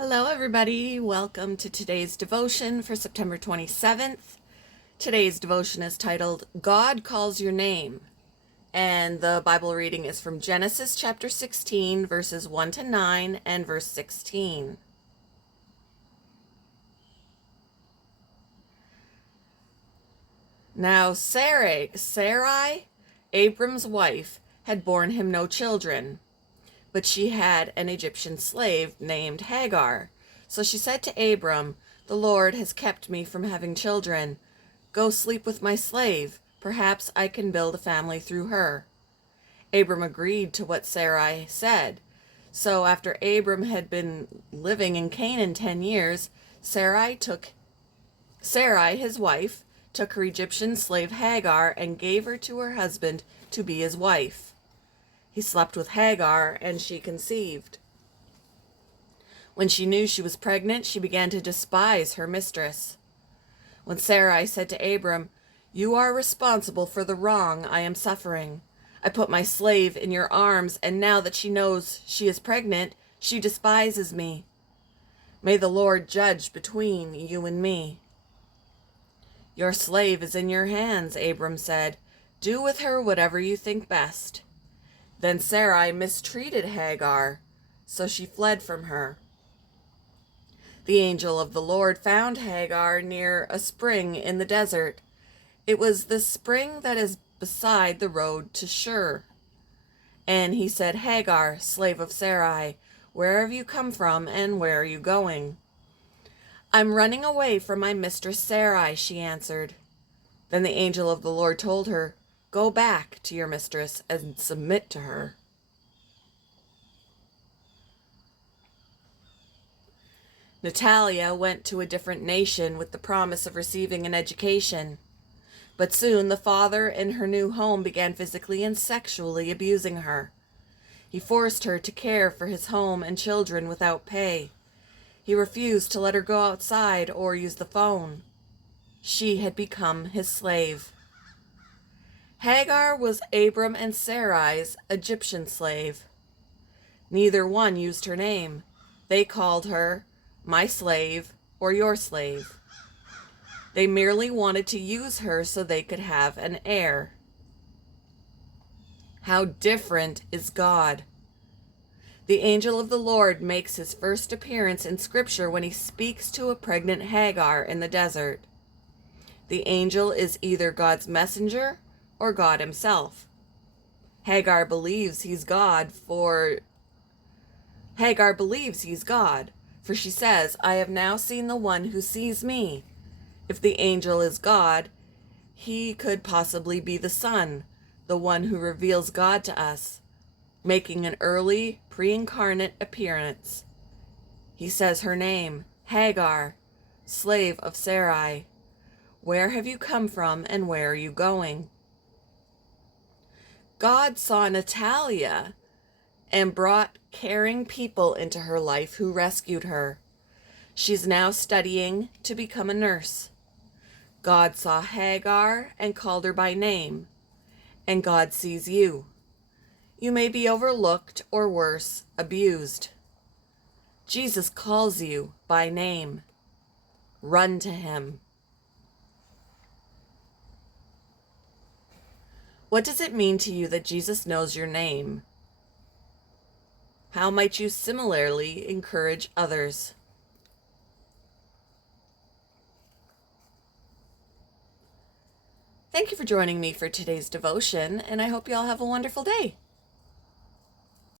Hello, everybody. Welcome to today's devotion for September 27th. Today's devotion is titled, God Calls Your Name. And the Bible reading is from Genesis chapter 16, verses 1 to 9 and verse 16. Now Sarai, Abram's wife, had borne him no children, but she had an Egyptian slave named Hagar. So she said to Abram, "The Lord has kept me from having children. Go sleep with my slave. Perhaps I can build a family through her." Abram agreed to what Sarai said. So after Abram had been living in Canaan 10 years, Sarai, his wife, took her Egyptian slave Hagar and gave her to her husband to be his wife. He slept with Hagar, and she conceived. When she knew she was pregnant, she began to despise her mistress. When Sarai said to Abram, "You are responsible for the wrong I am suffering. I put my slave in your arms, and now that she knows she is pregnant, she despises me. May the Lord judge between you and me." "Your slave is in your hands," Abram said. "Do with her whatever you think best." Then Sarai mistreated Hagar, so she fled from her. The angel of the Lord found Hagar near a spring in the desert. It was the spring that is beside the road to Shur. And he said, "Hagar, slave of Sarai, where have you come from and where are you going?" "I'm running away from my mistress Sarai," she answered. Then the angel of the Lord told her, "Go back to your mistress and submit to her." Natalia went to a different nation with the promise of receiving an education. But soon the father in her new home began physically and sexually abusing her. He forced her to care for his home and children without pay. He refused to let her go outside or use the phone. She had become his slave. Hagar was Abram and Sarai's Egyptian slave. Neither one used her name. They called her my slave or your slave. They merely wanted to use her so they could have an heir. How different is God? The angel of the Lord makes his first appearance in Scripture when he speaks to a pregnant Hagar in the desert. The angel is either God's messenger or God himself. Hagar believes he's God, for she says, "I have now seen the one who sees me." If the angel is God, he could possibly be the Son, the one who reveals God to us, making an early pre-incarnate appearance. He says her name, Hagar, slave of Sarai. Where have you come from and where are you going? God saw Natalia and brought caring people into her life who rescued her. She's now studying to become a nurse. God saw Hagar and called her by name, and God sees you. You may be overlooked or worse, abused. Jesus calls you by name. Run to him. What does it mean to you that Jesus knows your name? How might you similarly encourage others? Thank you for joining me for today's devotion, and I hope you all have a wonderful day.